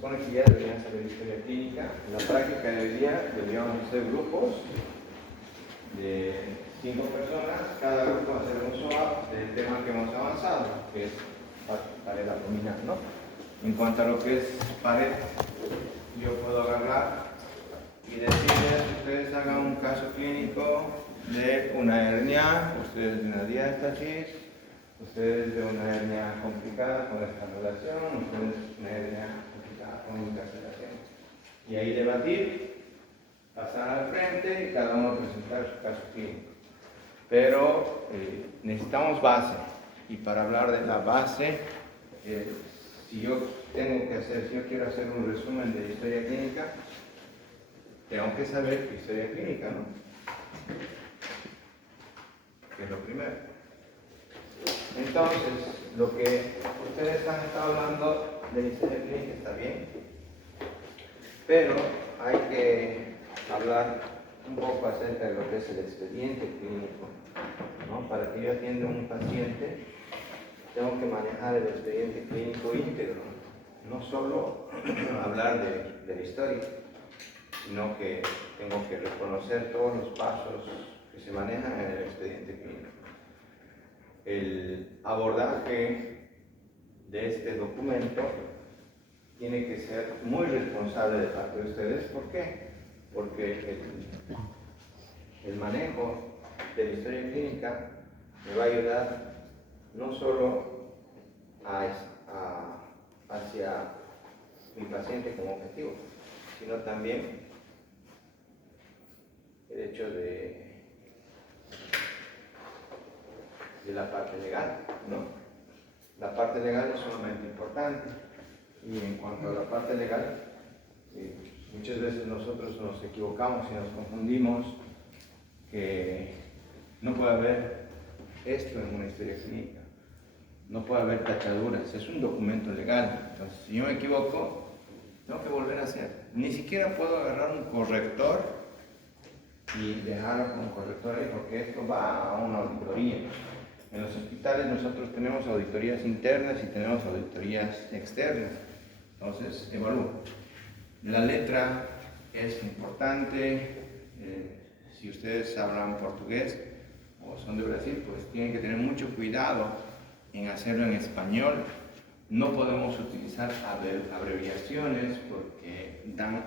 supone que ya deberían saber historia clínica. En la práctica de hoy día deberíamos hacer grupos de 5 personas, cada grupo va a hacer un swap del tema que hemos avanzado, que es pared abdominal, ¿no? En cuanto a lo que es pared, yo puedo agarrar y decirles, ustedes hagan un caso clínico de una hernia, ustedes de una diástasis, ustedes de una hernia complicada con estrangulación, ustedes de una hernia complicada con encarcelación. Y ahí debatir, pasar al frente y cada uno presentar su caso clínico. Pero necesitamos base, y para hablar de la base, si yo quiero hacer un resumen de historia clínica, tengo que saber historia clínica, ¿no? Que es lo primero. Entonces, lo que ustedes han estado hablando de la historia clínica está bien, pero hay que hablar un poco acerca de lo que es el expediente clínico, ¿no? Para que yo atienda a un paciente, tengo que manejar el expediente clínico íntegro, no solo hablar de la historia, sino que tengo que reconocer todos los pasos que se manejan en el expediente clínico. El abordaje de este documento tiene que ser muy responsable de parte de ustedes. ¿Por qué? Porque el manejo de la historia clínica me va a ayudar no solo hacia mi paciente como objetivo, sino también el hecho de la parte legal, ¿no? La parte legal es sumamente importante, y en cuanto a la parte legal, muchas veces nosotros nos equivocamos y nos confundimos que no puede haber esto en una historia clínica, no puede haber tachaduras, es un documento legal. Entonces, si yo me equivoco, tengo que volver a hacer. Ni siquiera puedo agarrar un corrector y dejarlo como corrector ahí, porque esto va a una auditoría. En los hospitales nosotros tenemos auditorías internas y tenemos auditorías externas. Entonces, evalúo. La letra es importante. Si ustedes hablan portugués o son de Brasil, pues tienen que tener mucho cuidado en hacerlo en español. No podemos utilizar abreviaciones porque dan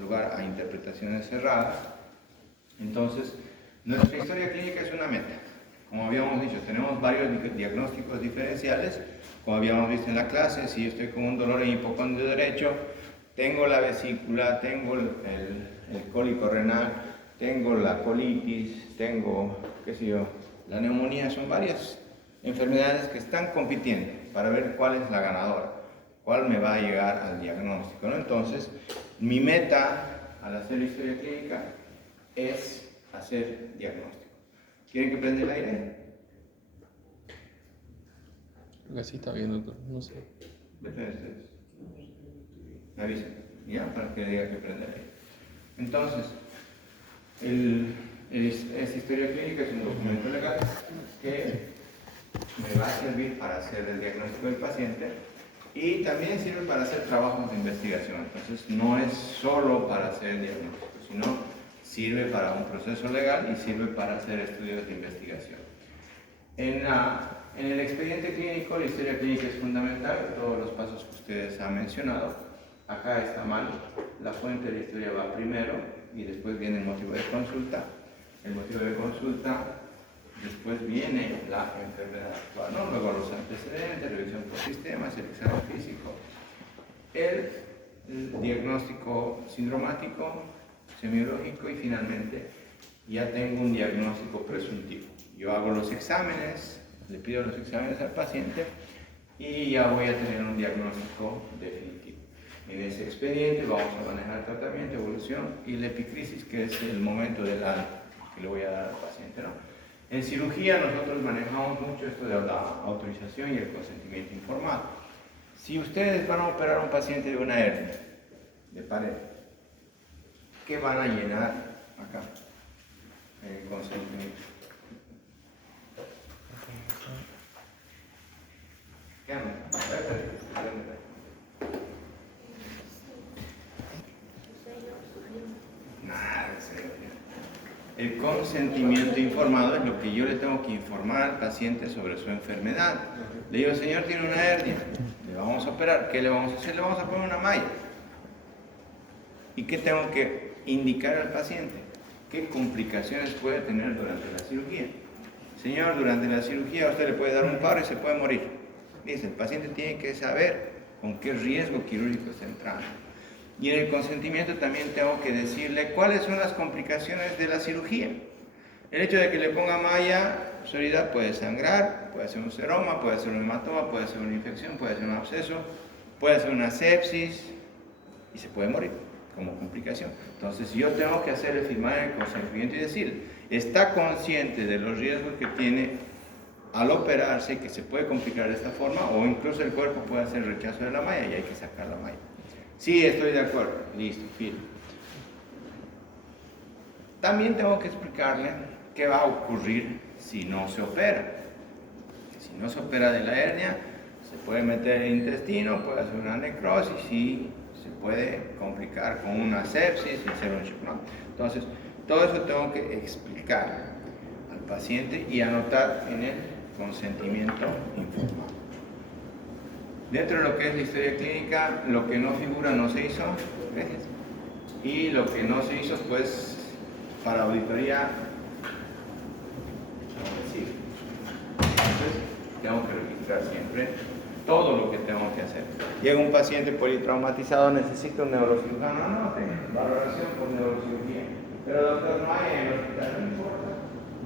lugar a interpretaciones cerradas. Entonces, nuestra historia clínica es una meta. Como habíamos dicho, tenemos varios diagnósticos diferenciales. Como habíamos visto en la clase, si yo estoy con un dolor en hipocondrio derecho, tengo la vesícula, tengo el cólico renal, tengo la colitis, tengo, qué sé yo, la neumonía. Son varias enfermedades que están compitiendo para ver cuál es la ganadora, cuál me va a llegar al diagnóstico, ¿no? Entonces, mi meta al hacer historia clínica es hacer diagnóstico. ¿Quieren que prenda el aire? Creo que así está bien, doctor. No sé. Depende de ustedes. Me avisen, ¿ya? Para que diga que prenda el aire. Entonces, esta historia clínica es un documento legal que me va a servir para hacer el diagnóstico del paciente y también sirve para hacer trabajos de investigación. Entonces, no es solo para hacer el diagnóstico, sino sirve para un proceso legal y sirve para hacer estudios de investigación. En el expediente clínico, la historia clínica es fundamental, todos los pasos que ustedes han mencionado. Acá está mal, la fuente de la historia va primero y después viene el motivo de consulta. El motivo de consulta, después viene la enfermedad actual, ¿no? Luego los antecedentes, revisión por sistemas, el examen físico, el diagnóstico sindromático, semiológico y finalmente ya tengo un diagnóstico presuntivo. Yo hago los exámenes, le pido los exámenes al paciente y ya voy a tener un diagnóstico definitivo. En ese expediente vamos a manejar tratamiento, evolución y la epicrisis, que es el momento del alta que le voy a dar al paciente, ¿no? En cirugía nosotros manejamos mucho esto de la autorización y el consentimiento informado. Si ustedes van a operar a un paciente de una hernia de pared, ¿qué van a llenar acá? El consentimiento. ¿Qué anotan? El consentimiento informado es lo que yo le tengo que informar al paciente sobre su enfermedad. Le digo, señor, tiene una hernia, le vamos a operar. ¿Qué le vamos a hacer? Le vamos a poner una malla. ¿Y qué tengo que indicar al paciente? ¿Qué complicaciones puede tener durante la cirugía? Señor, durante la cirugía a usted le puede dar un paro y se puede morir. Dice, el paciente tiene que saber con qué riesgo quirúrgico está entrando. Y en el consentimiento también tengo que decirle cuáles son las complicaciones de la cirugía. El hecho de que le ponga malla, su herida puede sangrar, puede ser un seroma, puede ser un hematoma, puede ser una infección, puede ser un absceso, puede ser una sepsis y se puede morir como complicación. Entonces yo tengo que hacerle firmar el consentimiento y decirle, está consciente de los riesgos que tiene al operarse, que se puede complicar de esta forma, o incluso el cuerpo puede hacer rechazo de la malla y hay que sacar la malla. Sí, estoy de acuerdo. Listo, firme. También tengo que explicarle qué va a ocurrir si no se opera. Si no se opera de la hernia, se puede meter el intestino, puede hacer una necrosis y se puede complicar con una sepsis y hacer un shock, ¿no? Entonces, todo eso tengo que explicar al paciente y anotar en el consentimiento informado. Dentro de lo que es la historia clínica, lo que no figura no se hizo, gracias. Y lo que no se hizo, pues, para auditoría, sí. Entonces, tengo que registrar siempre todo lo que tengo que hacer. Llega un paciente politraumatizado, necesita un neurocirujano, anoten, valoración por neurocirugía. Pero doctor, no hay en el hospital, no importa.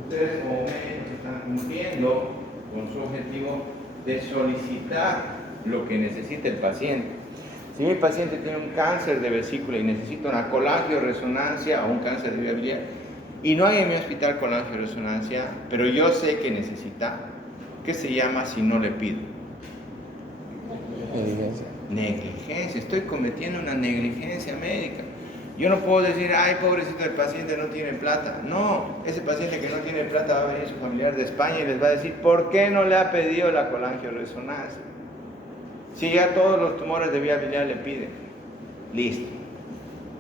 Ustedes como médicos están cumpliendo con su objetivo de solicitar lo que necesita el paciente. Si mi paciente tiene un cáncer de vesícula y necesita una colangioresonancia o un cáncer de viabilidad, y no hay en mi hospital colangioresonancia, pero yo sé que necesita, ¿qué se llama si no le pido? Negligencia. Negligencia. Estoy cometiendo una negligencia médica. Yo no puedo decir, ay, pobrecito, el paciente no tiene plata. No, ese paciente que no tiene plata va a venir su familiar de España y les va a decir, ¿por qué no le ha pedido la colangioresonancia? Si ya todos los tumores de vía biliar le piden. Listo.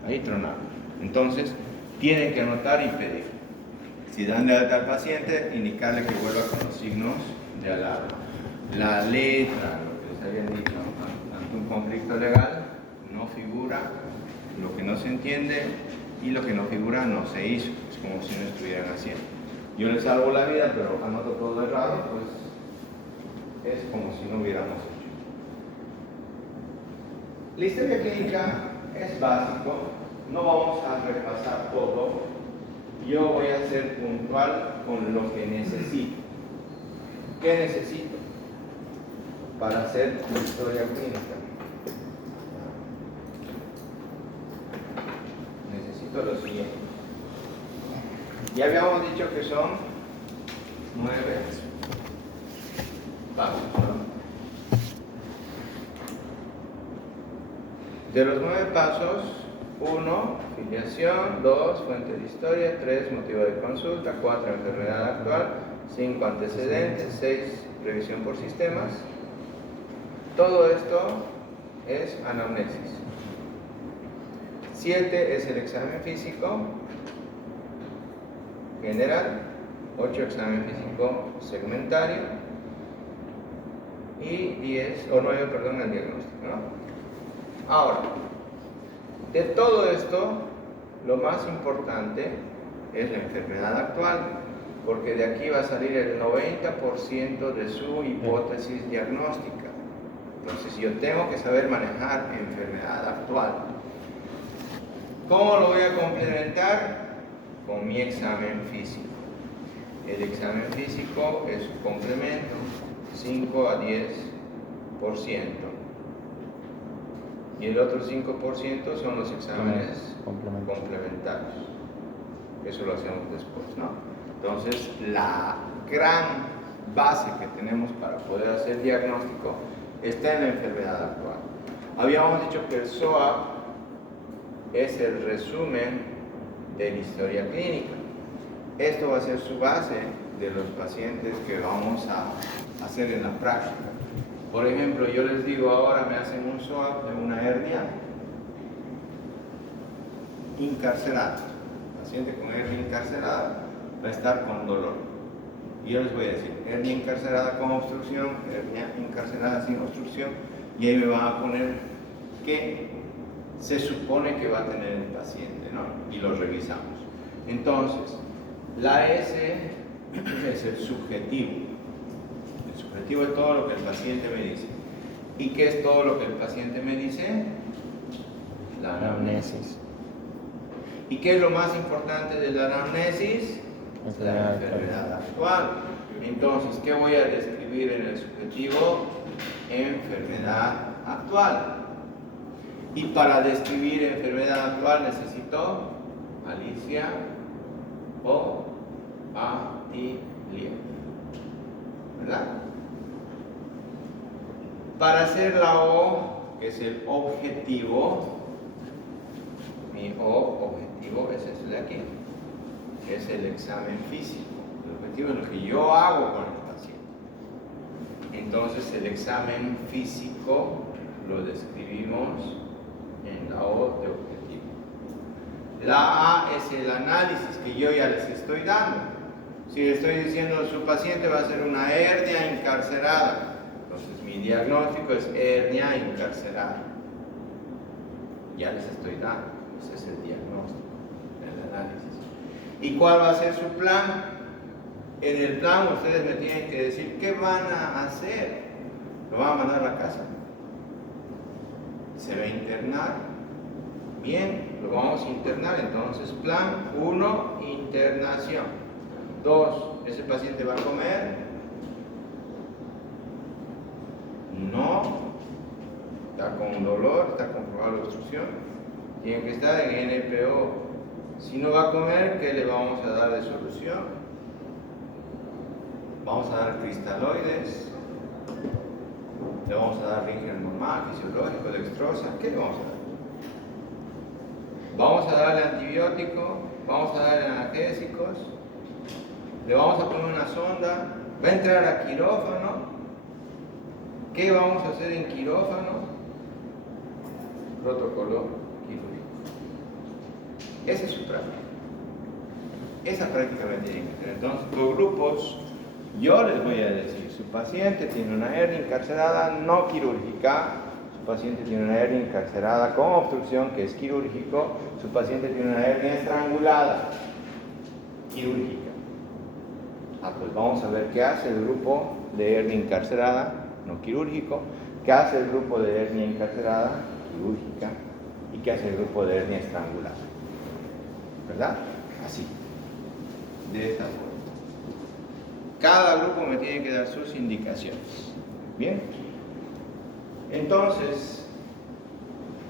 Ahí tronado. Entonces, tienen que anotar y pedir. Si dan de alta al paciente, indicarle que vuelva con los signos de alarma. La letra, lo que les habían dicho, ante un conflicto legal, no figura lo que no se entiende y lo que no figura no se hizo. Es como si no estuvieran haciendo. Yo les salvo la vida, pero anoto todo errado, pues es como si no hubiéramos hecho. La historia clínica es básico, no vamos a repasar todo. Yo voy a ser puntual con lo que necesito. ¿Qué necesito para hacer la historia clínica? Necesito lo siguiente. Ya habíamos dicho que son 9 pasos, ¿no? De los 9 pasos, 1, filiación, 2, fuente de historia, 3, motivo de consulta, 4, enfermedad actual, 5, antecedentes, 6, revisión por sistemas. Todo esto es anamnesis. 7 es el examen físico general, 8 examen físico segmentario y 9, perdón, el diagnóstico, ¿no? Ahora, de todo esto, lo más importante es la enfermedad actual, porque de aquí va a salir el 90% de su hipótesis diagnóstica. Entonces, yo tengo que saber manejar enfermedad actual. ¿Cómo lo voy a complementar? Con mi examen físico. El examen físico es un complemento, 5 a 10%. Y el otro 5% son los exámenes complementarios. Eso lo hacemos después, ¿no? Entonces, la gran base que tenemos para poder hacer diagnóstico está en la enfermedad actual. Habíamos dicho que el SOAP es el resumen de la historia clínica. Esto va a ser su base de los pacientes que vamos a hacer en la práctica. Por ejemplo, yo les digo ahora me hacen un SOAP de una hernia incarcerada. paciente con hernia encarcerada va a estar con dolor. Y yo les voy a decir, hernia encarcerada con obstrucción, hernia encarcerada sin obstrucción, y ahí me van a poner qué se supone que va a tener el paciente, ¿no? Y lo revisamos. Entonces, la S es el subjetivo. El subjetivo es todo lo que el paciente me dice. ¿Y qué es todo lo que el paciente me dice? La anamnesis. ¿Y qué es lo más importante de la anamnesis? La enfermedad actual. Entonces, ¿qué voy a describir en el subjetivo? Enfermedad actual. Y para describir enfermedad actual necesito Alicia o Atilia. ¿Verdad? Para hacer la O, que es el objetivo, mi O objetivo es este de aquí, que es el examen físico. El objetivo es lo que yo hago con el paciente. Entonces el examen físico lo describimos en la O de objetivo. La A es el análisis que yo ya les estoy dando. Si le estoy diciendo su paciente va a ser una hernia encarcerada, entonces mi diagnóstico es hernia encarcerada. Ya les estoy dando, ese es el diagnóstico, el análisis. ¿Y cuál va a ser su plan? En el plan ustedes me tienen que decir qué van a hacer. ¿Lo van a mandar a la casa? ¿Se va a internar? Bien, lo vamos a internar. Entonces, plan 1, internación. 2, ¿ese paciente va a comer? No. Está con dolor, está con probable obstrucción. Tiene que estar en NPO. Si no va a comer, ¿qué le vamos a dar de solución? Vamos a dar cristaloides. Le vamos a dar rígido normal, fisiológico, dextrosa. ¿Qué le vamos a dar? Vamos a darle antibiótico, vamos a darle analgésicos, le vamos a poner una sonda, va a entrar a quirófano. ¿Qué vamos a hacer en quirófano? Protocolo quirúrgico. Esa es su práctica. Esa práctica me tienen que tener. Entonces, por grupos, yo les voy a decir, su paciente tiene una hernia encarcerada no quirúrgica, su paciente tiene una hernia encarcerada con obstrucción, que es quirúrgico, su paciente tiene una hernia estrangulada, quirúrgica. Pues vamos a ver qué hace el grupo de hernia encarcerada no quirúrgico, qué hace el grupo de hernia encarcerada quirúrgica y qué hace el grupo de hernia estrangulada. ¿Verdad? Así. De esta forma. Cada grupo me tiene que dar sus indicaciones. ¿Bien? Entonces,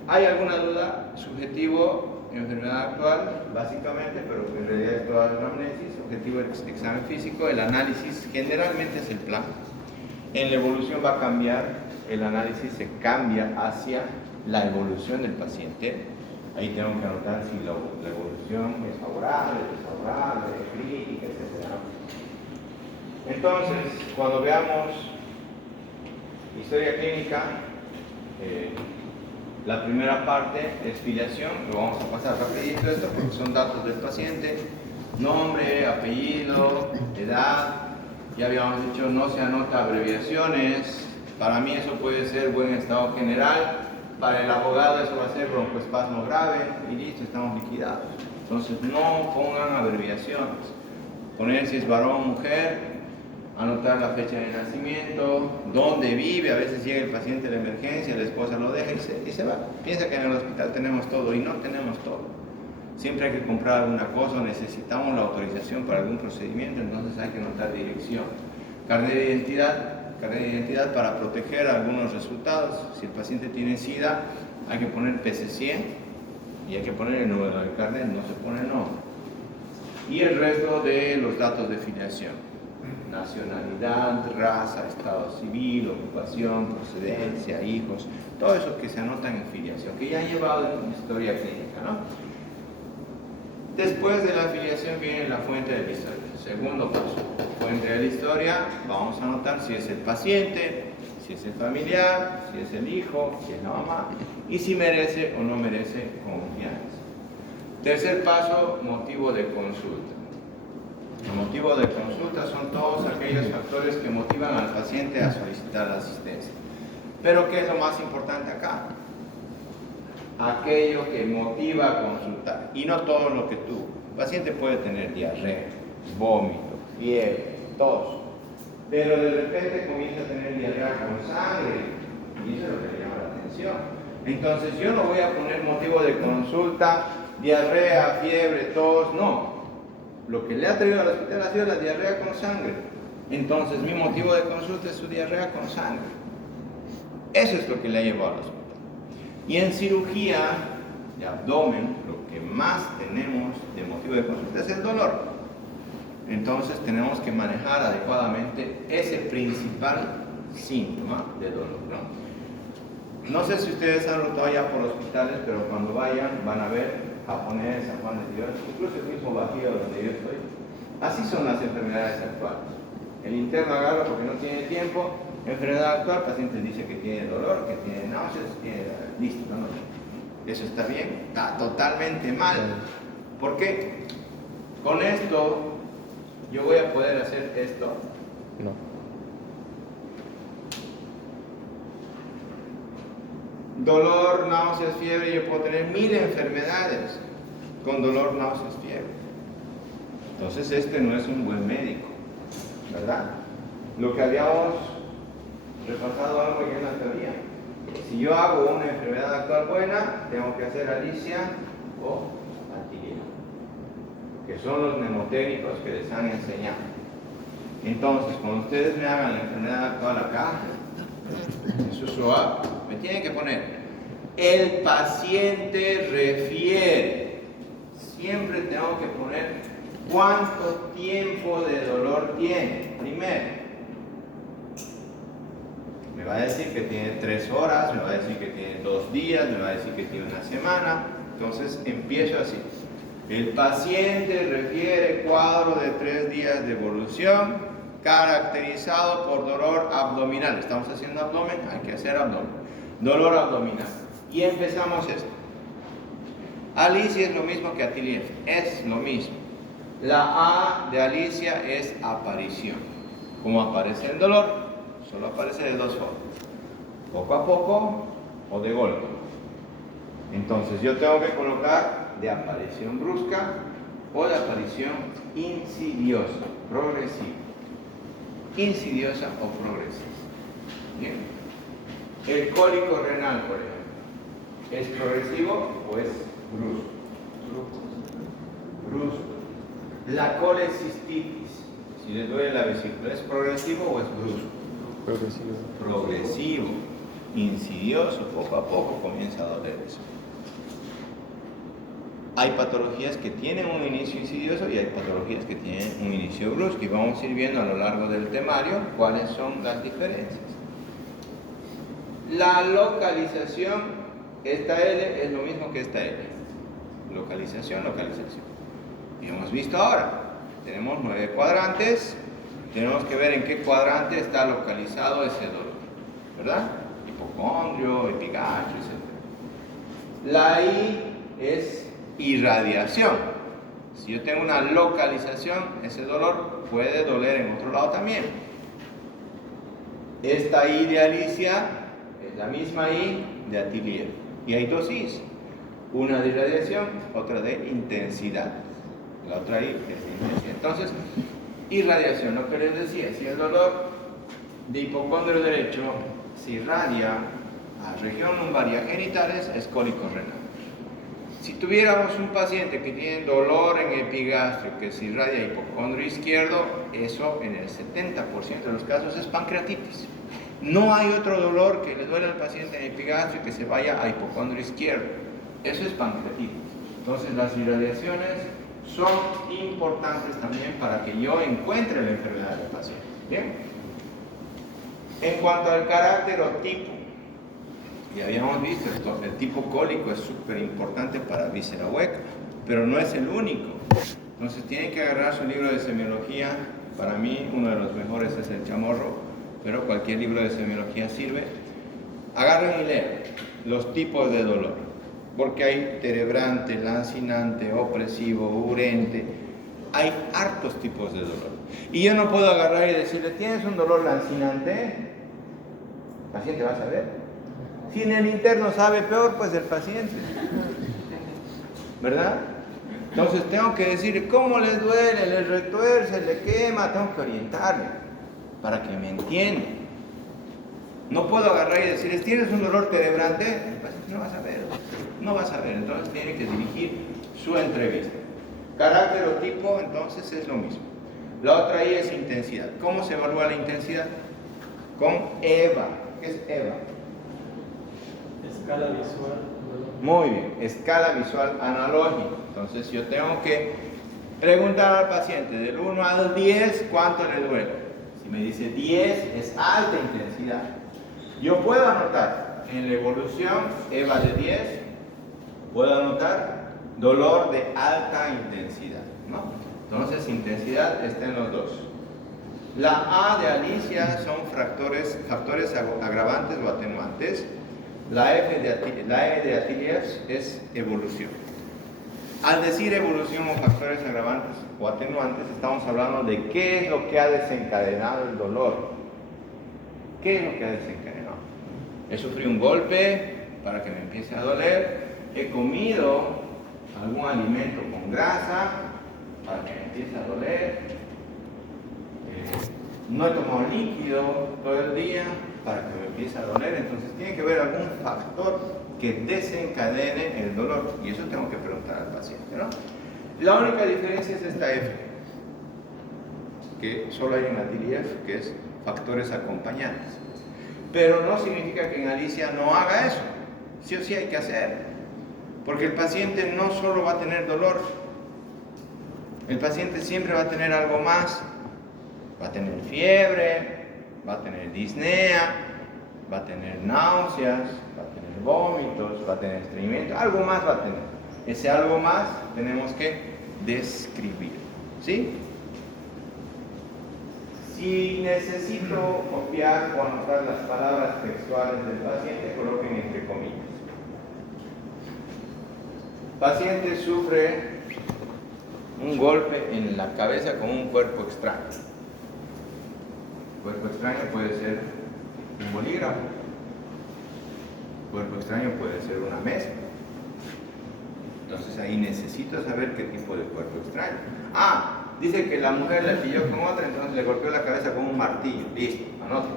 ¿hay alguna duda? Subjetivo, enfermedad actual, básicamente, pero en realidad es toda la anamnesis. Objetivo es examen físico. El análisis generalmente es el plan. En la evolución va a cambiar. El análisis se cambia hacia la evolución del paciente. Ahí tengo que anotar si la evolución es favorable, desfavorable, crítica, etc. Entonces, cuando veamos historia clínica, la primera parte es filiación. Lo vamos a pasar rapidito esto porque son datos del paciente: nombre, apellido, edad. Ya habíamos dicho, no se anota abreviaciones. Para mí eso puede ser buen estado general. Para el abogado eso va a ser broncoespasmo grave y listo, estamos liquidados. Entonces no pongan abreviaciones. Poner si es varón o mujer, anotar la fecha de nacimiento, dónde vive. A veces llega el paciente de emergencia, la esposa lo deja y se va. Piensa que en el hospital tenemos todo y no tenemos todo. Siempre hay que comprar alguna cosa, necesitamos la autorización para algún procedimiento, entonces hay que anotar dirección. Carnet de identidad para proteger algunos resultados. Si el paciente tiene SIDA, hay que poner PC100 y hay que poner el número del carnet, no se pone nombre. Y el resto de los datos de filiación: nacionalidad, raza, estado civil, ocupación, procedencia, hijos, todo eso que se anotan en filiación, que ya han llevado en historia clínica, ¿no? Después de la afiliación viene la fuente de la historia. Segundo paso, fuente de la historia, vamos a anotar si es el paciente, si es el familiar, si es el hijo, si es la mamá y si merece o no merece confianza. Tercer paso, motivo de consulta. El motivo de consulta son todos aquellos factores que motivan al paciente a solicitar la asistencia. Pero ¿qué es lo más importante acá? Aquello que motiva a consultar y no todo lo que tú. El paciente puede tener diarrea, vómito, fiebre, tos, pero de repente comienza a tener diarrea con sangre y eso es lo que le llama la atención. Entonces yo no voy a poner motivo de consulta, diarrea, fiebre, tos, no. Lo que le ha traído al hospital ha sido la diarrea con sangre. Entonces mi motivo de consulta es su diarrea con sangre. Eso es lo que le ha llevado al hospital. Y en cirugía de abdomen, lo que más tenemos de motivo de consulta es el dolor. Entonces tenemos que manejar adecuadamente ese principal síntoma de dolor, ¿no? Sé si ustedes han rotado ya por hospitales, pero cuando vayan van a ver japoneses, San Juan de Dios, incluso el mismo Bajío donde yo estoy. Así son las enfermedades actuales. El interno agarra porque no tiene tiempo. Enfermedad actual, el paciente dice que tiene dolor, que tiene náuseas, que listo, ¿no? Eso está bien, está totalmente mal. ¿Por qué? Con esto yo voy a poder hacer esto. No. Dolor, náuseas, fiebre, yo puedo tener 1000 enfermedades con dolor, náuseas, fiebre. Entonces este no es un buen médico, ¿verdad? Lo que habíamos repasado algo ya en la teoría. Si yo hago una enfermedad actual buena, tengo que hacer alicia o antihielo, que son los mnemotécnicos que les han enseñado. Entonces, cuando ustedes me hagan la enfermedad actual acá, en su SOAP, me tienen que poner el paciente refiere. Siempre tengo que poner cuánto tiempo de dolor tiene. Primero, me va a decir que tiene 3 horas, me va a decir que tiene 2 días, me va a decir que tiene una semana. Entonces empiezo así. El paciente refiere cuadro de 3 días de evolución caracterizado por dolor abdominal. Estamos haciendo abdomen, hay que hacer abdomen. Dolor abdominal. Y empezamos esto. Alicia es lo mismo que Atilief, es lo mismo. La A de Alicia es aparición. ¿Cómo aparece el dolor? Solo aparece de 2 formas. Poco a poco o de golpe. Entonces yo tengo que colocar de aparición brusca o de aparición insidiosa, progresiva. Insidiosa o progresiva. Bien. El cólico renal, por ejemplo, ¿es progresivo o es brusco? Brusco. La colecistitis, si le duele la vesícula, ¿es progresivo o es brusco? Progresivo. Progresivo. Insidioso, poco a poco comienza a doler eso. Hay patologías que tienen un inicio insidioso y hay patologías que tienen un inicio brusco, y vamos a ir viendo a lo largo del temario cuáles son las diferencias. La localización, esta L es lo mismo que esta L. Localización, localización. Y hemos visto ahora, tenemos 9 cuadrantes, tenemos que ver en qué cuadrante está localizado ese dolor, ¿verdad? Hipocondrio, epigastrio, etc. La I es irradiación. Si yo tengo una localización, ese dolor puede doler en otro lado también. Esta I de Alicia es la misma I de Atilief. Y hay 2 I's. Una de irradiación, otra de intensidad. La otra I es de intensidad. Entonces, irradiación, lo que les decía, si el dolor de hipocondrio derecho se irradia a región lumbaria genitales, es cólico renal. Si tuviéramos un paciente que tiene dolor en epigastrio que se irradia a hipocondrio izquierdo, eso en el 70% de los casos es pancreatitis. No hay otro dolor que le duele al paciente en epigastrio que se vaya a hipocondrio izquierdo. Eso es pancreatitis. Entonces las irradiaciones son importantes también para que yo encuentre la enfermedad del paciente. Bien. En cuanto al carácter o tipo, ya habíamos visto esto, el tipo cólico es súper importante para víscera hueca, pero no es el único. Entonces tienen que agarrar su libro de semiología. Para mí uno de los mejores es el Chamorro, pero cualquier libro de semiología sirve. Agarren y lean los tipos de dolor. porque hay terebrante, lancinante, opresivo, urente, hay hartos tipos de dolor. Y yo no puedo agarrar y decirle, ¿tienes un dolor lancinante? El paciente va a saber. Si en el interno sabe peor, pues el paciente. ¿Verdad? Entonces tengo que decirle cómo le duele, le retuerce, le quema, tengo que orientarle para que me entienda. No puedo agarrar y decirles, ¿tienes un dolor terebrante? El paciente no va a saber, no va a saber, entonces tiene que dirigir su entrevista. Carácter o tipo, entonces es lo mismo. La otra ahí es intensidad. ¿Cómo se evalúa la intensidad? Con EVA. ¿Qué es EVA? Escala visual. Muy bien, escala visual analógica. Entonces yo tengo que preguntar al paciente del 1 al 10 cuánto le duele. Si me dice 10 es alta intensidad. Yo puedo anotar en la evolución EVA de 10, puedo anotar dolor de alta intensidad, ¿no? Entonces intensidad está en los dos. La A de Alicia son factores agravantes o atenuantes. La E de Atilias es evolución. Al decir evolución o factores agravantes o atenuantes, estamos hablando de qué es lo que ha desencadenado el dolor. ¿Qué es lo que ha desencadenado? He sufrido un golpe para que me empiece a doler. He comido algún alimento con grasa para que me empiece a doler. No he tomado líquido todo el día para que me empiece a doler. Entonces tiene que haber algún factor que desencadene el dolor. Y eso tengo que preguntar al paciente, ¿no? La única diferencia es esta F, que solo hay en la TILIF, que es factores acompañantes. Pero no significa que en Alicia no haga eso. Sí o sí hay que hacer. Porque el paciente no solo va a tener dolor, el paciente siempre va a tener algo más. Va a tener fiebre, va a tener disnea, va a tener náuseas, va a tener vómitos, va a tener estreñimiento, algo más va a tener. Ese algo más tenemos que describir, ¿sí? Si necesito copiar o anotar las palabras textuales del paciente, coloquen entre comillas. Paciente sufre un golpe en la cabeza con un cuerpo extraño. Cuerpo extraño puede ser un bolígrafo. Cuerpo extraño puede ser una mesa. Entonces ahí necesito saber qué tipo de cuerpo extraño. Dice que la mujer le pilló con otra, entonces le golpeó la cabeza con un martillo. Listo, anota.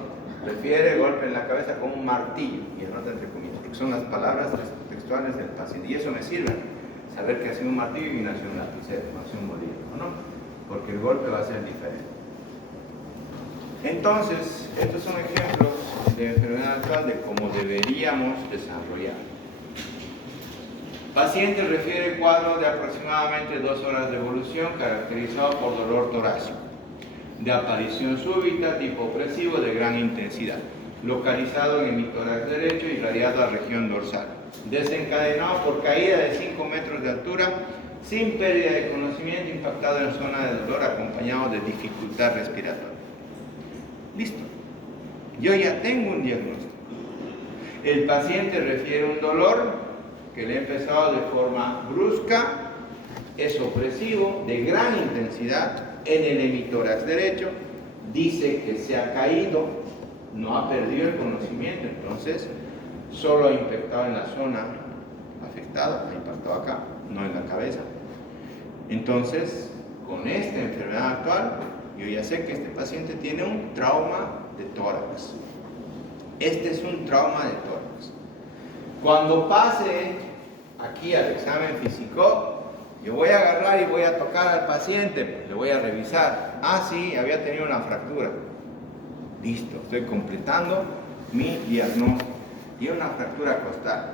Refiere golpe en la cabeza con un martillo. Y anota entre comillas, porque son las palabras textuales del paciente. Y eso me sirve. Saber que ha sido un martillo y nació un lapicero, no ha sido un bolígrafo, ¿no? Porque el golpe va a ser diferente. Entonces, estos son ejemplos de enfermedad actual de cómo deberíamos desarrollar. Paciente refiere cuadro de aproximadamente 2 horas de evolución caracterizado por dolor torácico, de aparición súbita, tipo opresivo, de gran intensidad, localizado en hemitórax derecho y radiado a la región dorsal, desencadenado por caída de 5 metros de altura, sin pérdida de conocimiento, impactado en zona de dolor, acompañado de dificultad respiratoria. Listo. Yo ya tengo un diagnóstico. El paciente refiere un dolor que le ha empezado de forma brusca, es opresivo, de gran intensidad, en el hemitórax derecho, dice que se ha caído, no ha perdido el conocimiento, entonces solo ha impactado en la zona afectada, ha impactado acá, no en la cabeza. Entonces, con esta enfermedad actual, yo ya sé que este paciente tiene un trauma de tórax. Este es un trauma de tórax. Cuando pase aquí al examen físico, yo voy a agarrar y voy a tocar al paciente, le voy a revisar. Sí, había tenido una fractura. Listo, estoy completando mi diagnóstico. Tiene una fractura costal.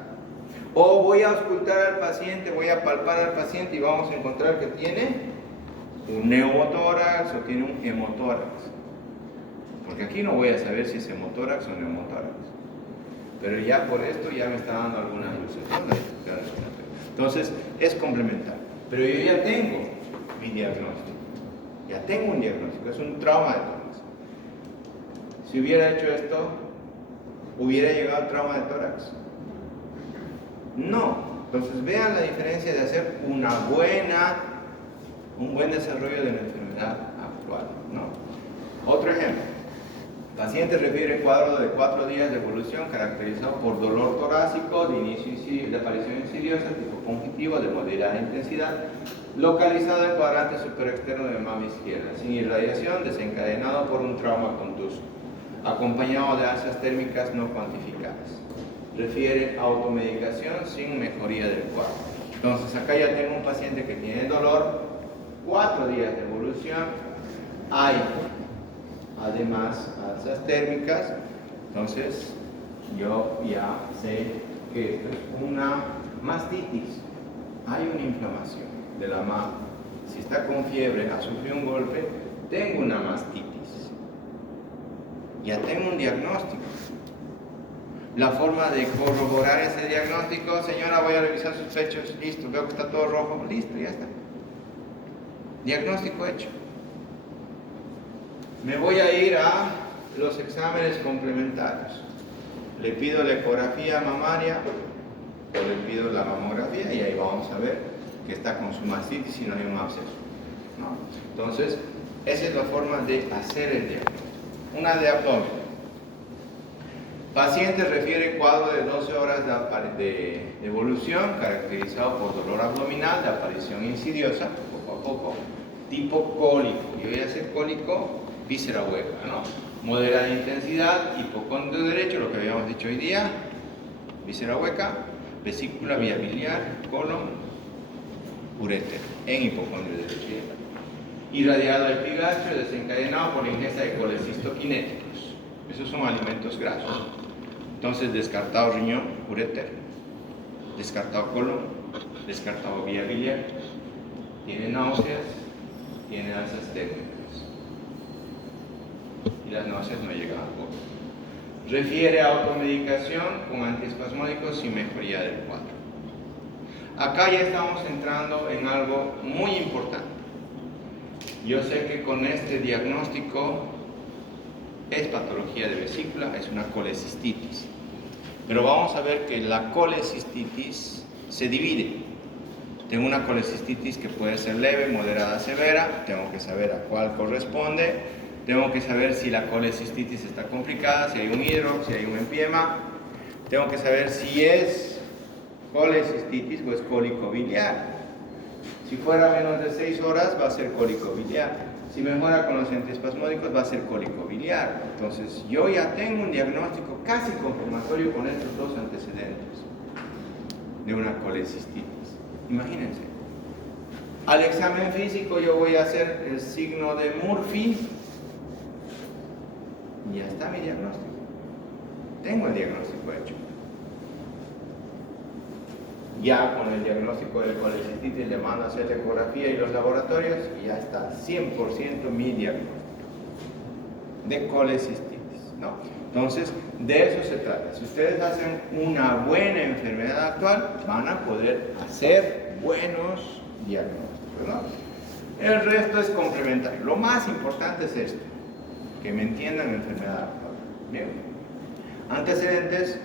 O voy a auscultar al paciente, voy a palpar al paciente y vamos a encontrar que tiene un neumotórax o tiene un hemotórax. Porque aquí no voy a saber si es hemotórax o neumotórax. Pero ya por esto ya me está dando alguna luces. Entonces es complementario. Pero yo ya tengo mi diagnóstico. Ya tengo un diagnóstico. Es un trauma de tórax. Si hubiera hecho esto, ¿hubiera llegado al trauma de tórax? No, Entonces vean la diferencia de hacer un buen desarrollo de la enfermedad actual, ¿no? Otro ejemplo. Paciente refiere cuadro de 4 días de evolución caracterizado por dolor torácico de aparición insidiosa, tipo conjuntivo de moderada intensidad, localizado en el cuadrante superexterno de mama izquierda, sin irradiación, desencadenado por un trauma contuso, acompañado de alzas térmicas no cuantificadas. Refiere automedicación sin mejoría del cuadro. Entonces acá ya tengo un paciente que tiene dolor, 4 días de evolución, hay además alzas térmicas, entonces yo ya sé que esto es una mastitis, hay una inflamación de la mama. Si está con fiebre, ha sufrido un golpe, tengo una mastitis, ya tengo un diagnóstico. La forma de corroborar ese diagnóstico: señora, voy a revisar sus pechos, listo, veo que está todo rojo, listo, ya está. Diagnóstico hecho. Me voy a ir a los exámenes complementarios. Le pido la ecografía mamaria o le pido la mamografía y ahí vamos a ver que está con su mastitis y no hay un absceso, ¿no? Entonces, esa es la forma de hacer el diagnóstico. Una de abdomen. Paciente refiere cuadro de 12 horas de evolución caracterizado por dolor abdominal de aparición insidiosa, poco a poco, tipo cólico. Yo voy a hacer cólico, víscera hueca, ¿no? Moderada intensidad, hipocondrio derecho, lo que habíamos dicho hoy día, víscera hueca, vesícula vía biliar, colon, uréter, en hipocondrio derecho. Irradiado epigastrio desencadenado por la ingesta de colecistoquinéticos. Esos son alimentos grasos. Entonces, descartado riñón, uréter, descartado colon, descartado vía biliar, tiene náuseas, tiene alzas térmicas. Y las náuseas no llegan al colon. Refiere a automedicación con antiespasmódicos sin mejoría del cuadro. Acá ya estamos entrando en algo muy importante. Yo sé que con este diagnóstico es patología de vesícula, es una colecistitis. Pero vamos a ver que la colecistitis se divide. Tengo una colecistitis que puede ser leve, moderada, severa. Tengo que saber a cuál corresponde. Tengo que saber si la colecistitis está complicada, si hay un hidro, si hay un empiema. Tengo que saber si es colecistitis o es cólico biliar. Si fuera menos de 6 horas va a ser cólico biliar. Si mejora con los antiespasmódicos va a ser cólico biliar. Entonces yo ya tengo un diagnóstico casi confirmatorio con estos dos antecedentes de una colecistitis. Imagínense. Al examen físico yo voy a hacer el signo de Murphy y ya está mi diagnóstico. Tengo el diagnóstico hecho. Ya con el diagnóstico de colecistitis le mando a hacer la ecografía y los laboratorios y ya está 100% mi diagnóstico de colecistitis, ¿no? Entonces, de eso se trata. Si ustedes hacen una buena enfermedad actual, van a poder hacer buenos diagnósticos, ¿no? El resto es complementario. Lo más importante es esto, que me entiendan la enfermedad actual. Bien. Antecedentes,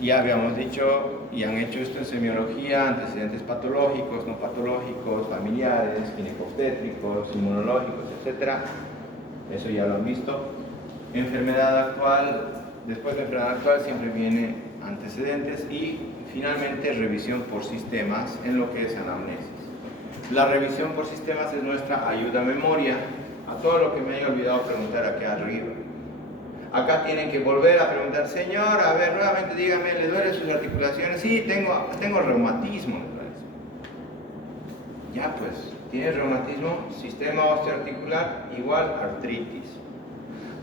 ya habíamos dicho y han hecho esto en semiología: antecedentes patológicos, no patológicos, familiares, ginecobstétricos, inmunológicos, etc. Eso ya lo han visto. Enfermedad actual, después de enfermedad actual siempre viene antecedentes y finalmente revisión por sistemas en lo que es anamnesis. La revisión por sistemas es nuestra ayuda a memoria a todo lo que me haya olvidado preguntar aquí arriba. Acá tienen que volver a preguntar: señor, a ver, nuevamente dígame, ¿le duelen sus articulaciones? Sí, tengo reumatismo. Ya pues, ¿tiene reumatismo? Sistema osteoarticular igual artritis.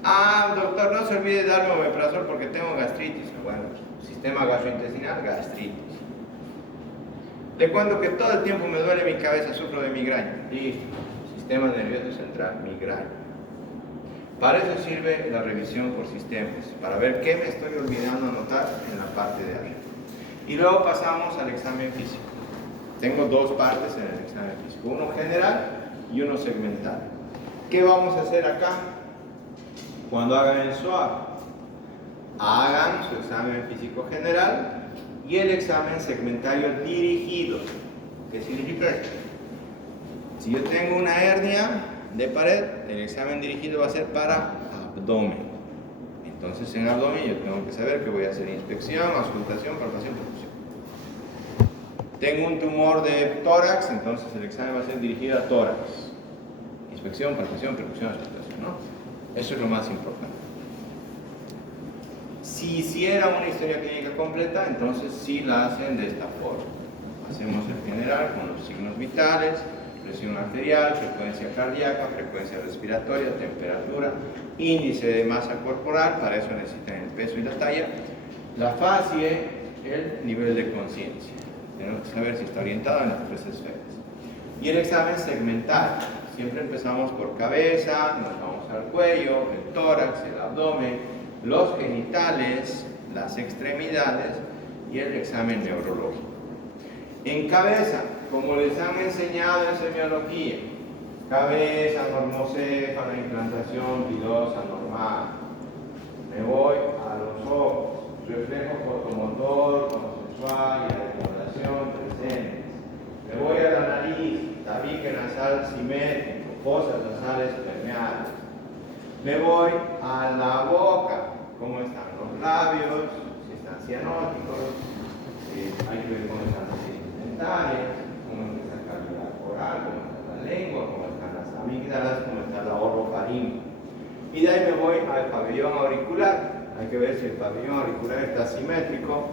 Ah, doctor, no se olvide de darme omeprazol porque tengo gastritis. Bueno, sistema gastrointestinal, gastritis. Le cuento que todo el tiempo me duele mi cabeza, sufro de migraña. Listo. Sistema nervioso central, migraña. Para eso sirve la revisión por sistemas, para ver qué me estoy olvidando anotar en la parte de arriba. Y luego pasamos al examen físico. Tengo dos partes en el examen físico, uno general y uno segmental. ¿Qué vamos a hacer acá? Cuando hagan el SOAP, hagan su examen físico general y el examen segmentario dirigido. ¿Qué significa esto? Si yo tengo una hernia de pared, el examen dirigido va a ser para abdomen. Entonces en abdomen yo tengo que saber que voy a hacer inspección, auscultación, palpación, percusión. Tengo un tumor de tórax, entonces el examen va a ser dirigido a tórax. Inspección, palpación, percusión, auscultación, ¿no? Eso es lo más importante. Si hiciera una historia clínica completa, entonces sí la hacen de esta forma. Hacemos el general con los signos vitales, presión arterial, frecuencia cardíaca, frecuencia respiratoria, temperatura, índice de masa corporal, para eso necesitan el peso y la talla, la fascie, el nivel de conciencia. Tenemos que saber si está orientado en las tres esferas. Y el examen segmental. Siempre empezamos por cabeza, nos vamos al cuello, el tórax, el abdomen, los genitales, las extremidades y el examen neurológico. En cabeza, como les han enseñado en semiología, cabeza, normocéfala, implantación pilosa normal. Me voy a los ojos, reflejo fotomotor, consensual y acumulación presentes. Me voy a la nariz, tabique nasal simétrico, fosas nasales permeables. Me voy a la boca, cómo están los labios, si están cianóticos, hay que ver cómo están los dientes dentales, cómo está la cavidad oral, cómo está la lengua, cómo están las amígdalas, cómo está la orofaringe. Y de ahí me voy al pabellón auricular. Hay que ver si el pabellón auricular está simétrico.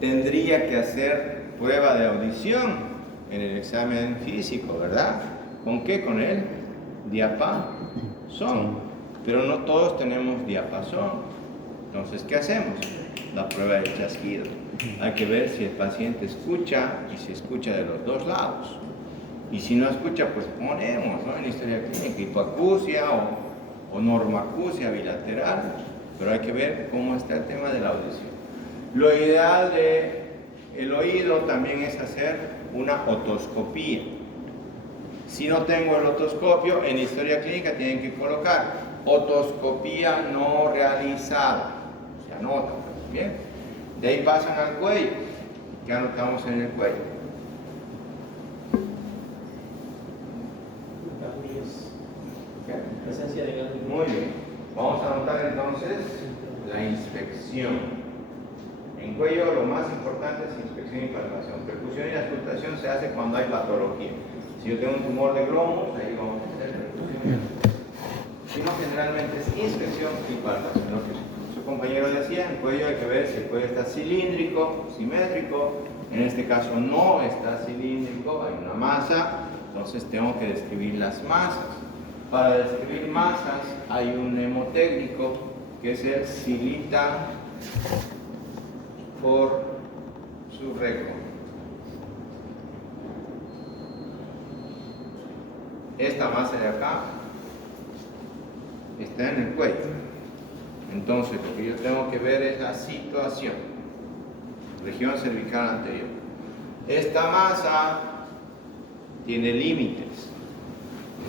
Tendría que hacer prueba de audición en el examen físico, ¿verdad? ¿Con qué? Con el diapasón. Pero no todos tenemos diapasón. Entonces, ¿qué hacemos? La prueba del chasquido. Hay que ver si el paciente escucha y si escucha de los dos lados. Y si no escucha, pues ponemos, ¿no? En historia clínica, hipoacusia o normoacusia bilateral. Pero hay que ver cómo está el tema de la audición. Lo ideal del oído también es hacer una otoscopía. Si no tengo el otoscopio, en historia clínica tienen que colocar otoscopía no realizada. Se anota, ¿bien? De ahí pasan al cuello. ¿Qué anotamos en el cuello? Presencia de ganglios. Muy bien. Vamos a anotar entonces la inspección. En cuello lo más importante es inspección y palpación. Percusión y auscultación se hace cuando hay patología. Si yo tengo un tumor de glomos, ahí vamos a hacer percusión. Si no, generalmente es inspección y palpación. Lo que su compañero decía, en cuello hay que ver si el cuello está cilíndrico, simétrico. En este caso no está cilíndrico, hay una masa. Entonces tengo que describir las masas. Para describir masas hay un mnemotécnico que es el Silita por su récord. Esta masa de acá está en el cuello. Entonces lo que yo tengo que ver es la situación. Región cervical anterior. Esta masa tiene límites.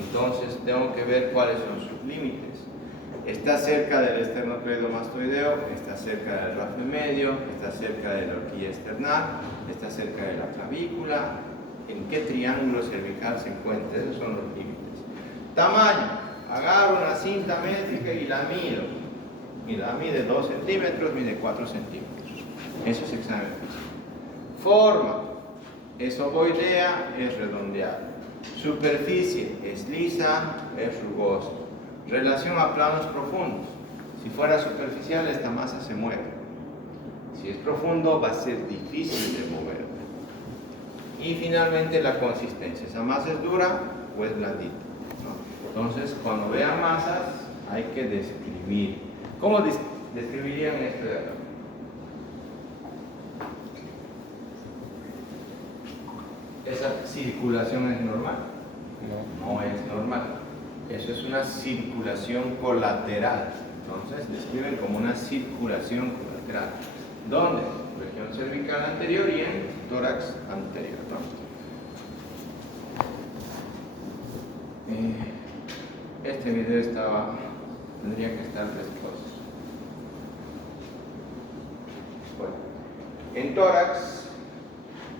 Entonces tengo que ver cuáles son sus límites. Está cerca del esternocleidomastoideo, está cerca del rafe medio, está cerca de la horquilla external, está cerca de la clavícula. ¿En qué triángulo cervical se encuentra? Esos son los límites. Tamaño. Agarro una cinta métrica y la mido. Y la mide 2 centímetros, mide 4 centímetros. Eso es examen físico. Forma. Es ovoidea, es redondeada. Superficie. Es lisa, es rugosa. Relación a planos profundos. Si fuera superficial, esta masa se mueve. Si es profundo, va a ser difícil de mover. Y finalmente la consistencia. ¿Esa masa es dura o es blandita? ¿No? Entonces, cuando vean masas, hay que describir. ¿Cómo describirían esto de acá? ¿Esa circulación es normal? No es normal. Eso es una circulación colateral. Entonces, describen como una circulación colateral. ¿Dónde? Región cervical anterior y en tórax anterior. Este video tendría que estar después. Bueno, tórax,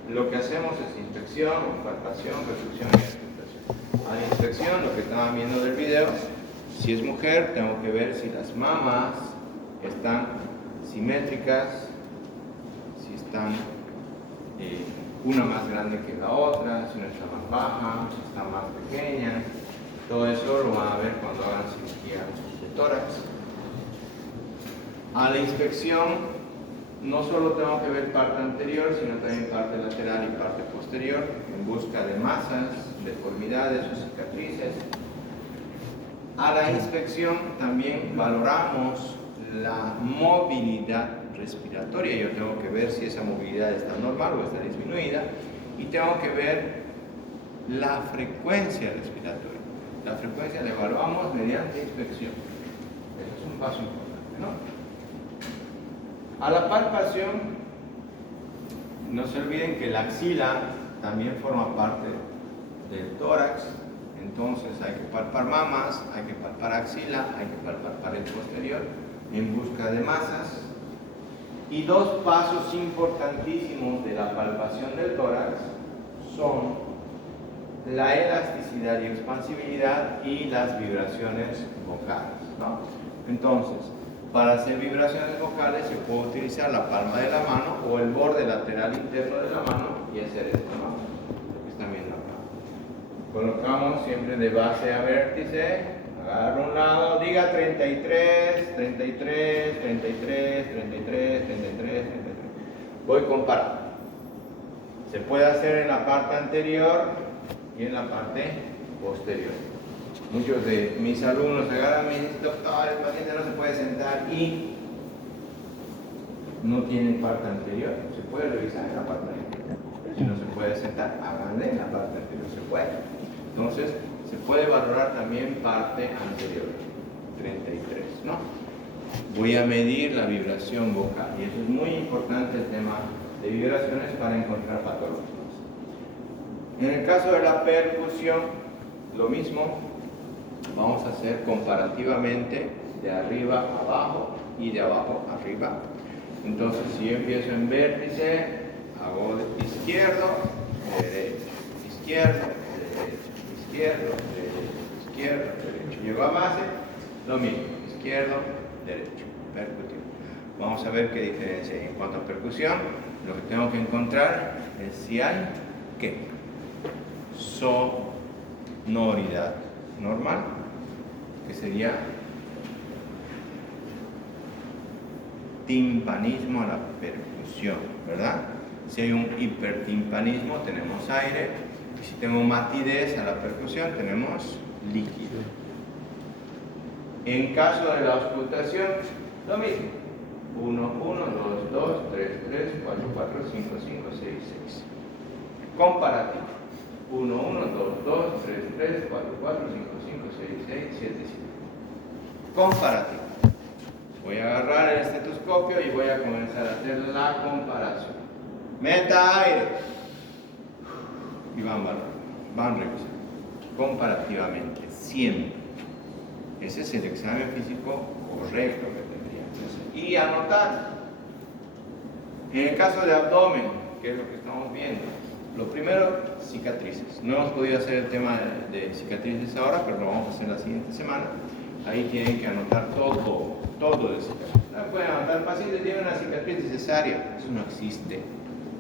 lo que hacemos es inspección, palpación, perfusión y auscultación. A la inspección, lo que estaban viendo del video, si es mujer, tengo que ver si las mamas están simétricas, si están una más grande que la otra, si una está más baja, si está más pequeña. Todo eso lo van a ver cuando hagan cirugía de tórax. A la inspección, no solo tengo que ver parte anterior, sino también parte lateral y parte posterior, en busca de masas, deformidades o cicatrices. A la inspección también valoramos la movilidad respiratoria. Yo tengo que ver si esa movilidad está normal o está disminuida, y tengo que ver la frecuencia respiratoria. La frecuencia la evaluamos mediante inspección. Eso es un paso importante, ¿no? A la palpación, no se olviden que la axila también forma parte del tórax. Entonces hay que palpar mamas, hay que palpar axila, hay que palpar pared posterior en busca de masas. Y dos pasos importantísimos de la palpación del tórax son la elasticidad y expansibilidad y las vibraciones vocales, ¿no? Entonces, para hacer vibraciones vocales se puede utilizar la palma de la mano o el borde lateral interno de la mano y hacer esto, ¿no? Lo que están viendo acá. Colocamos siempre de base a vértice, agarro un lado, diga 33, 33, 33, 33, 33, 33. Voy comparando. Se puede hacer en la parte anterior y en la parte posterior. Muchos de mis alumnos agarran y me dicen, doctor, el paciente no se puede sentar y no tiene parte anterior. Se puede revisar en la parte anterior. Si no se puede sentar, háganle en la parte anterior. Se puede. Entonces, se puede valorar también parte anterior. 33, ¿no? Voy a medir la vibración vocal. Y eso es muy importante, el tema de vibraciones, para encontrar patologías. En el caso de la percusión, lo mismo. Vamos a hacer comparativamente de arriba a abajo y de abajo a arriba. Entonces, si yo empiezo en vértice, hago de izquierdo, derecho, izquierdo, derecho, izquierdo, derecho, izquierdo, derecho. Llego a base, lo mismo, izquierdo, derecho, percutir. Vamos a ver qué diferencia hay. En cuanto a percusión, lo que tengo que encontrar es si hay ¿qué? Sonoridad normal, que sería timpanismo a la percusión, ¿verdad? Si hay un hipertimpanismo, tenemos aire, y si tengo matidez a la percusión, tenemos líquido. En caso de la auscultación, lo mismo. 1, 1, 2, 2, 3, 3, 4, 4, 5, 5, 6, 6. Comparativo. 1, 1, 2, 2, 3, 3, 4, 4, 5, 5, 6, 6, 7, 7. Comparativo. Voy a agarrar el estetoscopio y voy a comenzar a hacer la comparación. Meta aire. Y van revisando. Comparativamente, siempre. Ese es el examen físico correcto que tendrían que hacer. Y anotar. En el caso de abdomen, que es lo que estamos viendo, lo primero, cicatrices. No hemos podido hacer el tema de cicatrices ahora, pero lo vamos a hacer la siguiente semana. Ahí tienen que anotar todo de cicatrices. No pueden anotar, el paciente tiene una cicatriz de cesárea. Eso no existe.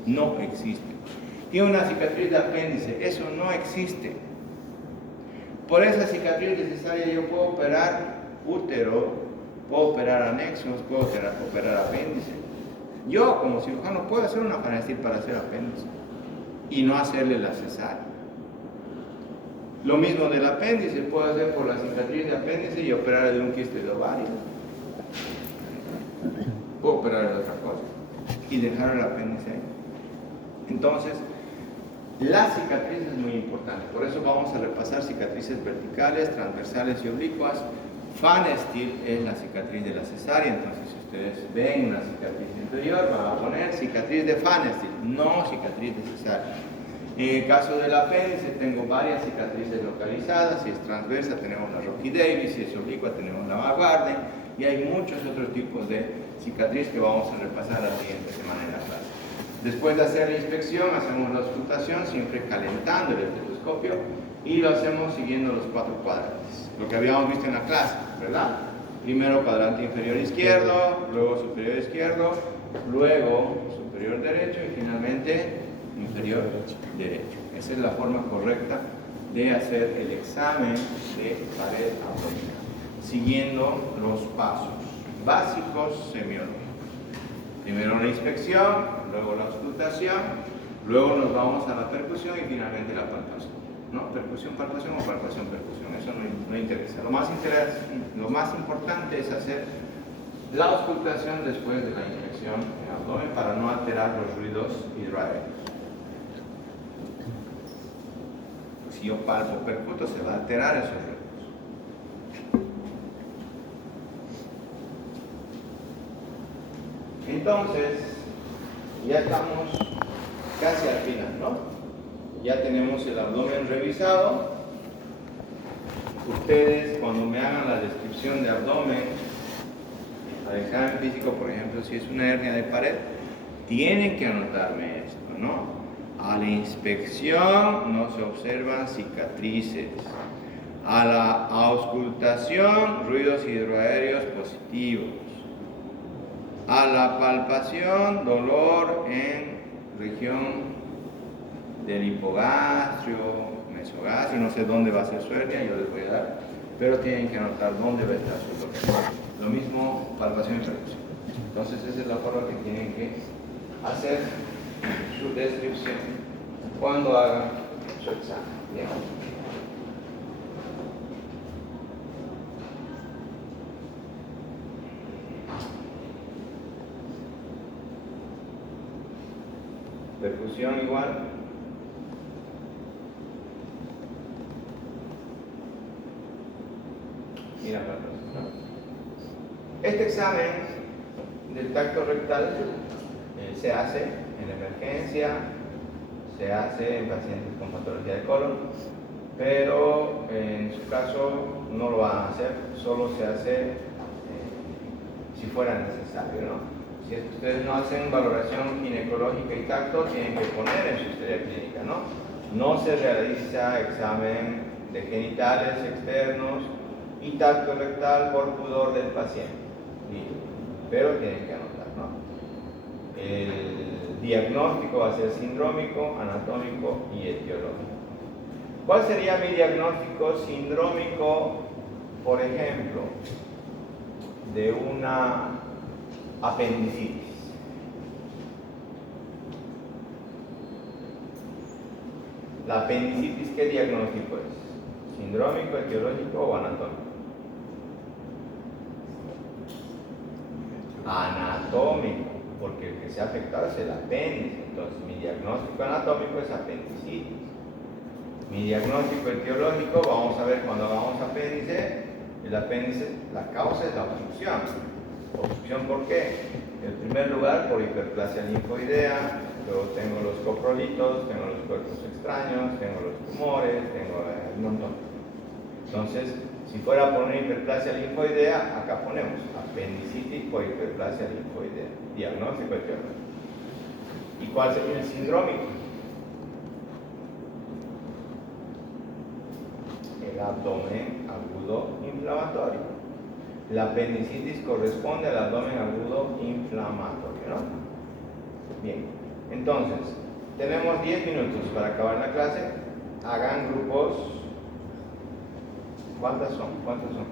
No existe. Tiene una cicatriz de apéndice. Eso no existe. Por esa cicatriz de cesárea yo puedo operar útero, puedo operar anexos, puedo operar apéndice. Yo, como cirujano, puedo hacer una faringestil para hacer apéndice y no hacerle la cesárea. Lo mismo del apéndice, puedo hacer por la cicatriz de apéndice y operar de un quiste de ovario. Puedo operar de otra cosa y dejar el apéndice ahí. Entonces, la cicatriz es muy importante. Por eso vamos a repasar cicatrices verticales, transversales y oblicuas. Phanestil es la cicatriz de la cesárea. Entonces, si ustedes ven una cicatriz interior, van a poner cicatriz de Phanestil, no cicatriz de cesárea. En el caso del apéndice, tengo varias cicatrices localizadas. Si es transversa, tenemos la Rocky Davis. Si es oblicua, tenemos la Maguarden. Y hay muchos otros tipos de cicatriz que vamos a repasar la siguiente semana en la clase. Después de hacer la inspección, hacemos la auscultación, siempre calentando el estetoscopio, y lo hacemos siguiendo los 4 cuadrantes, lo que habíamos visto en la clase, ¿verdad? Primero cuadrante inferior izquierdo, luego superior izquierdo, luego superior derecho y finalmente inferior derecho. Esa es la forma correcta de hacer el examen de pared abdominal, siguiendo los pasos básicos semiológicos. Primero la inspección, luego la auscultación, luego nos vamos a la percusión y finalmente la palpación. ¿No? Percusión, palpación o palpación, percusión. Eso no interesa. Lo más importante es hacer la auscultación después de la inspección en el abdomen para no alterar los ruidos hidroaéreos. Si yo palpo percuto, se va a alterar esos ruidos. Entonces, ya estamos casi al final, ¿no? Ya tenemos el abdomen revisado. Ustedes, cuando me hagan la descripción de abdomen, al examen físico, por ejemplo, si es una hernia de pared, tienen que anotarme esto, ¿no? A la inspección no se observan cicatrices. A la auscultación, ruidos hidroaéreos positivos. A la palpación, dolor en región del hipogastrio, mesogastrio, no sé dónde va a ser su hernia, yo les voy a dar, pero tienen que anotar dónde va a estar su dolor. Lo mismo palpación y percusión. Entonces esa es la forma que tienen que hacer su descripción cuando hagan su examen. Bien. Percusión igual. Mira, este examen del tacto rectal se hace en emergencia, se hace en pacientes con patología de colon, pero en su caso no lo van a hacer, solo se hace si fuera necesario, ¿no? Si es que ustedes no hacen valoración ginecológica y tacto, tienen que poner en su historia clínica, ¿no? No se realiza examen de genitales externos y tacto rectal por pudor del paciente. Pero tienen que anotar, ¿no? El diagnóstico va a ser sindrómico, anatómico y etiológico. ¿Cuál sería mi diagnóstico sindrómico, por ejemplo, de una apendicitis? ¿La apendicitis qué diagnóstico es? ¿Sindrómico, etiológico o anatómico? Anatómico, porque el que se ha afectado es el apéndice. Entonces mi diagnóstico anatómico es apendicitis. Mi diagnóstico etiológico, vamos a ver cuando hagamos apéndice, el apéndice, la causa es la obstrucción. ¿Obstrucción por qué? En primer lugar por hiperplasia linfoidea, luego tengo los coprolitos, tengo los cuerpos extraños, tengo los tumores, tengo un montón. Entonces, si fuera por una hiperplasia linfoidea, acá ponemos apendicitis por hiperplasia linfoidea, diagnóstico etiológico. ¿Y cuál sería el sindrómico? El abdomen agudo inflamatorio. La apendicitis corresponde al abdomen agudo inflamatorio, ¿no? Bien, entonces, tenemos 10 minutos para acabar la clase. Hagan grupos. ¿Cuántas son? ¿Cuántos son?